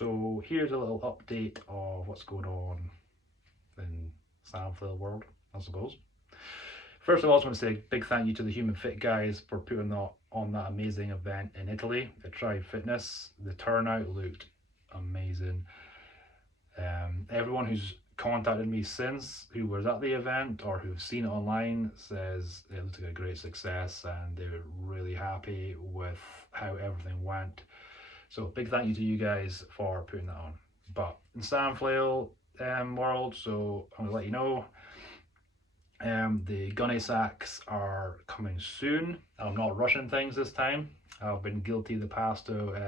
So here's a little update of what's going on in Sandflail world, I suppose. First of all, I just want to say a big thank you to the Human Fit guys for putting on that amazing event in Italy at Tribe Fitness. The turnout looked amazing. Everyone who's contacted me since, who was at the event or who've seen it online, says it looked like a great success and they're really happy with how everything went. So big thank you to you guys for putting that on. But in Sandflail world, so I'm gonna let you know, the gunny sacks are coming soon. I'm not rushing things this time. I've been guilty the past of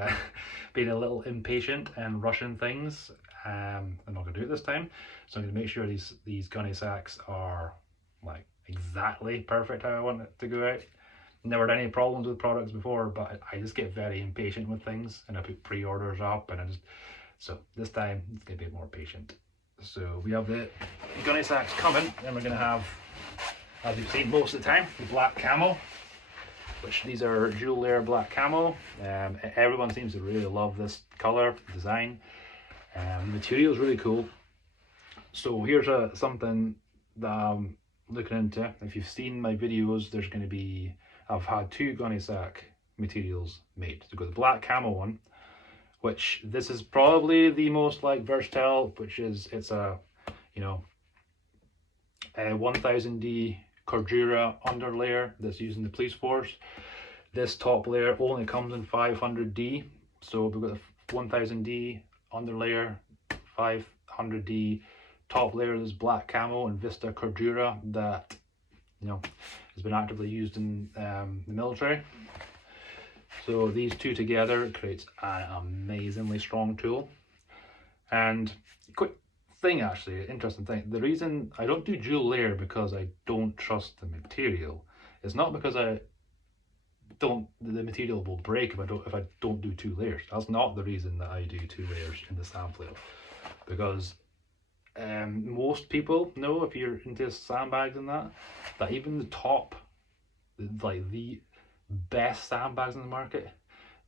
being a little impatient and rushing things. I'm not gonna do it this time. So I'm gonna make sure these gunny sacks are like exactly perfect how I want it to go out. Never had any problems with products before, but I just get very impatient with things and I put pre-orders up and so this time it's gonna be more patient. So we have the gunny sacks coming and we're gonna have, as you've seen most of the time, the black camo, which these are dual layer black camo. Everyone seems to really love this color design. The material is really cool. So here's something that I'm looking into. If you've seen my videos, there's going to be, I've had two gunny sack materials made. So we've got the black camo one, which this is probably the most like versatile, which is, it's a 1000D Cordura underlayer that's using the police force. This top layer only comes in 500D. So we've got the 1000D underlayer, 500D top layer is black camo and Vista Cordura that has been actively used in the military. So these two together creates an amazingly strong tool. And quick thing, actually, interesting thing, the reason I don't do dual layer because I don't trust the material. It's not because the material will break if I don't do two layers. That's not the reason that I do two layers in the Sandflail, because most people know, if you're into sandbags and that even the top, like the best sandbags in the market,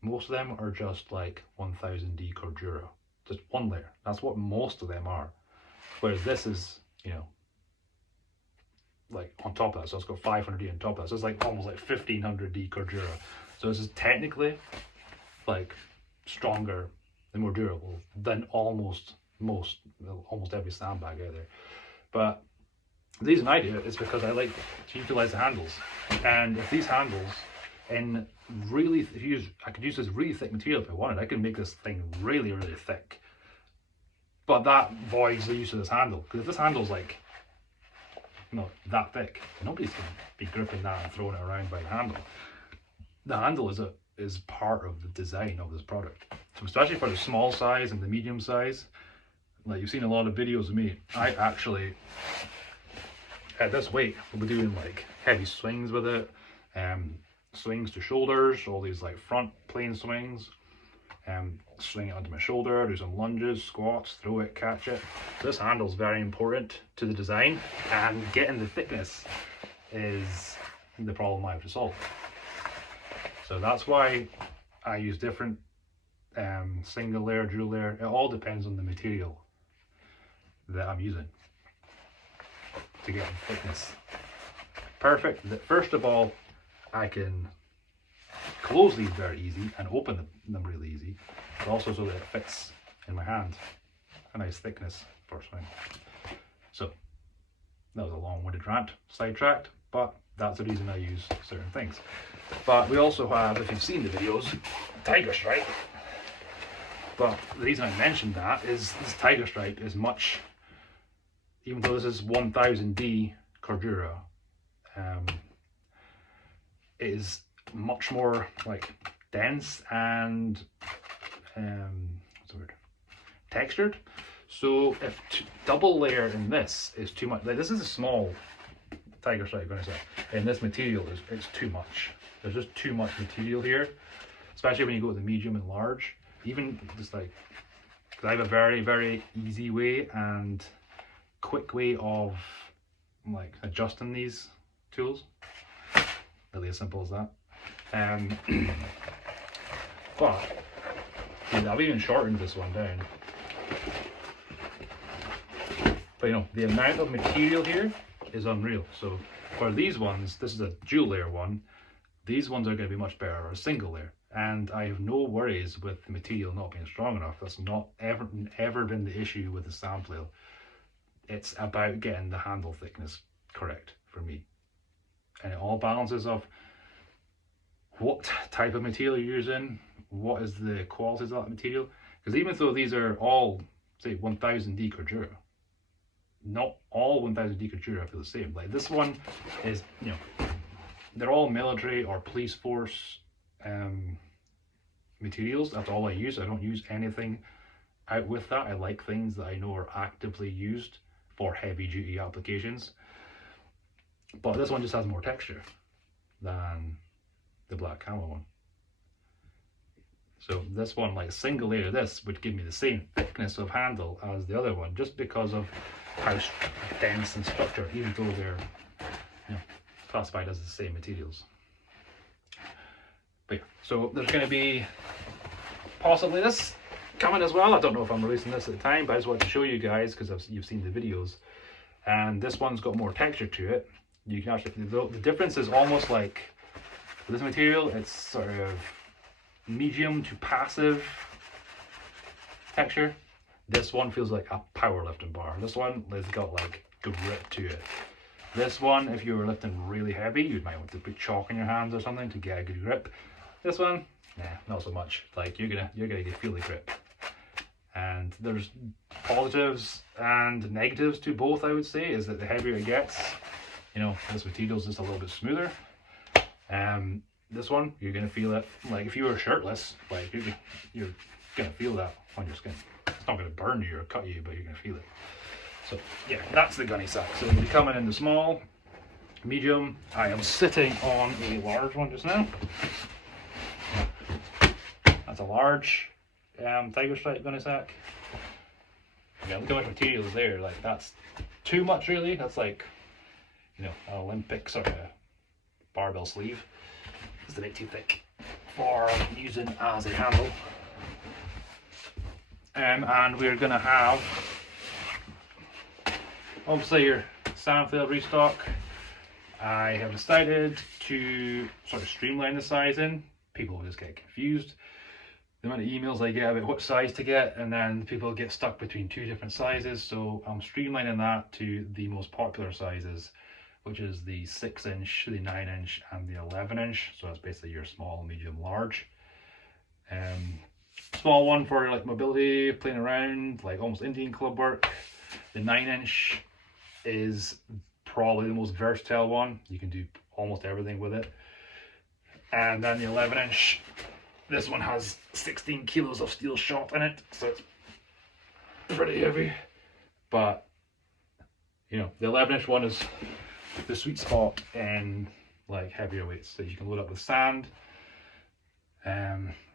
most of them are just like 1000D Cordura, just one layer. That's what most of them are. Whereas this is, like on top of that, so it's got 500D on top of that, so it's like almost like 1500D Cordura. So this is technically like stronger and more durable than almost every sandbag out there. But the reason I do it is because I like to utilize the handles, and if these handles in really, I could use this really thick material if I wanted. I could make this thing really thick, but that voids the use of this handle, because if this handle's like that thick, nobody's going to be gripping that and throwing it around by the handle. The handle is part of the design of this product. So especially for the small size and the medium size, like you've seen a lot of videos of me, I actually, at this weight, will be doing like heavy swings with it, swings to shoulders, all these like front plane swings, swing it onto my shoulder, do some lunges, squats, throw it, catch it. So this handle is very important to the design, and getting the thickness is the problem I have to solve. So that's why I use different single layer, dual layer. It all depends on the material that I'm using to get the thickness perfect. First of all, I can close these very easy and open them really easy, but also so that it fits in my hand, a nice thickness for swing. So that was a long-winded rant, sidetracked, but that's the reason I use certain things. But we also have, if you've seen the videos, Tiger Stripe. But the reason I mentioned that is this Tiger Stripe is much, even though this is 1000D Cordura, it is much more like dense and what's the word? Textured. So if double layer in this is too much, like this is a small Tiger Stripe, gonna say, and this material it's too much. There's just too much material here, especially when you go to the medium and large. Even just like, because I have a very easy way and quick way of like adjusting these tools, really as simple as that. But And I've even shortened this one down. But you know, the amount of material here is unreal. So for these ones, this is a dual layer one. These ones are going to be much better, or a single layer. And I have no worries with the material not being strong enough. That's not ever been the issue with the Sandflail. It's about getting the handle thickness correct for me. And it all balances off what type of material you're using, what is the qualities of that material. Because even though these are all, say, 1000D Cordura, not all 1000D Cordura feel the same. Like this one is, you know, they're all military or police force materials. That's all I use. I don't use anything out with that. I like things that I know are actively used for heavy duty applications. But this one just has more texture than the black camo one. So this one, like single layer, this would give me the same thickness of handle as the other one, just because of how dense and structured, even though they're, you know, classified as the same materials. But yeah, so there's going to be possibly this coming as well. I don't know if I'm releasing this at the time, but I just want to show you guys because you've seen the videos. And this one's got more texture to it. You can actually, the difference is almost like this material, it's sort of medium to passive texture. This one feels like a powerlifting bar. This one has got like grip to it. This one, if you were lifting really heavy, you might want to put chalk in your hands or something to get a good grip. This one, nah, not so much. Like you're gonna feel the grip. And there's positives and negatives to both, I would say, is that the heavier it gets, you know, this material's just a little bit smoother. This one, you're gonna feel it. Like if you were shirtless, like you're gonna feel that on your skin. It's not gonna burn you or cut you, but you're gonna feel it. So yeah, that's the gunny sack. So we'll be coming in the small, medium. I am sitting on a large one just now. That's a large Tiger Stripe gunny sack. Yeah, look how much material is there. Like that's too much really. That's like, you know, an Olympic sort of barbell sleeve. It's a bit too thick for using as a handle. And we're gonna have obviously your Sandflail restock. I have decided to sort of streamline the sizing. People just get confused. The amount of emails I get about what size to get, and then people get stuck between two different sizes. So I'm streamlining that to the most popular sizes, which is the 6-inch, the 9-inch, and the 11-inch. So that's basically your small, medium, large. Small one for like mobility, playing around, like almost Indian club work. The 9-inch is probably the most versatile one. You can do almost everything with it. And then the 11-inch, this one has 16 kilos of steel shot in it, so it's pretty heavy. But you know, the 11-inch one is the sweet spot in like heavier weights. So you can load up with sand,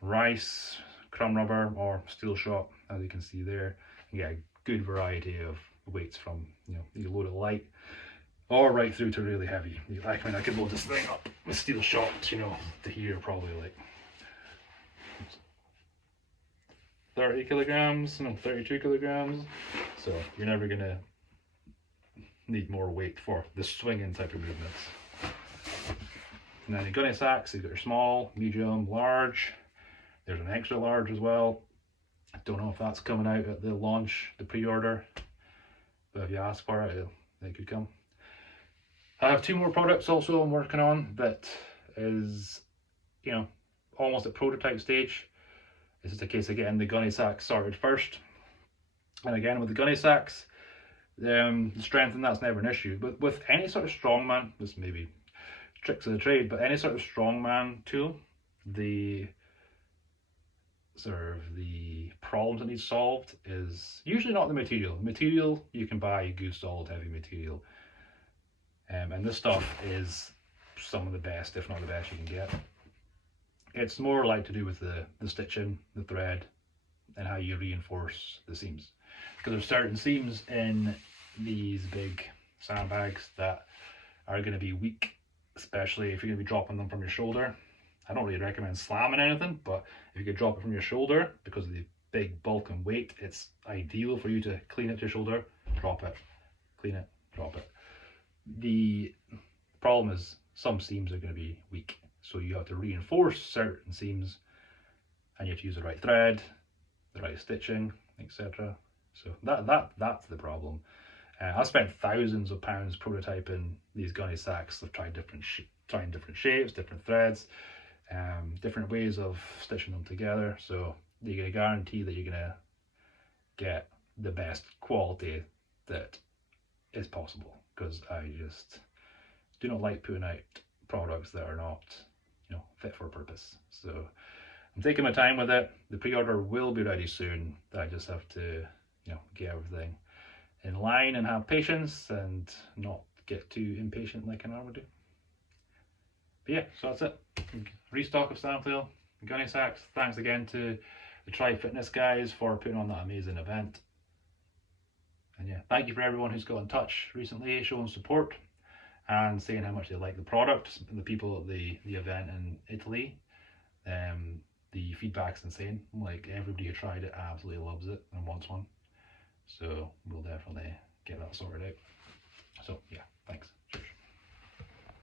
rice, crumb rubber, or steel shot, as you can see there. You get a good variety of weights from, you know, you load it light or right through to really heavy. I mean, I could load this thing up with steel shot, you know, to here probably like 30 kilograms, no, 32 kilograms. So you're never gonna need more weight for the swinging type of movements. And then the gunny sacks, you've got your small, medium, large. There's an extra large as well. I don't know if that's coming out at the launch, the pre-order, but if you ask for it, it could come. I have two more products also I'm working on that is, you know, almost at prototype stage. It's just a case of getting the gunny sacks sorted first. And again, with the gunny sacks, the strength in that's never an issue. But with any sort of strongman, this may be tricks of the trade, but any sort of strongman tool, the problems that need solved is usually not the material. Material, you can buy a good solid heavy material. And this stuff is some of the best, if not the best you can get. It's more like to do with the stitching, the thread, and how you reinforce the seams. Because there's certain seams in these big sandbags that are going to be weak, especially if you're going to be dropping them from your shoulder. I don't really recommend slamming anything, but if you could drop it from your shoulder, because of the big bulk and weight, it's ideal for you to clean it to your shoulder, drop it, clean it, drop it. The problem is some seams are going to be weak, so you have to reinforce certain seams, and you have to use the right thread, the right stitching, etc. So that's the problem. I've spent thousands of pounds prototyping these gunny sacks. I've tried trying different shapes, different threads, different ways of stitching them together. So you're going to guarantee that you're going to get the best quality that is possible, because I just do not like putting out products that are not, fit for purpose. So I'm taking my time with it. The pre-order will be ready soon. I just have to, get everything in line and have patience and not get too impatient like I normally do. But yeah, so that's it. Restock of Sandflail gunny sacks. Thanks again to the Try Fitness guys for putting on that amazing event. And yeah, thank you for everyone who's got in touch recently, showing support and saying how much they like the product. The people at the event in Italy, the feedback's insane. Like, everybody who tried it absolutely loves it and wants one. So we'll definitely get that sorted out. So yeah, thanks. Cheers.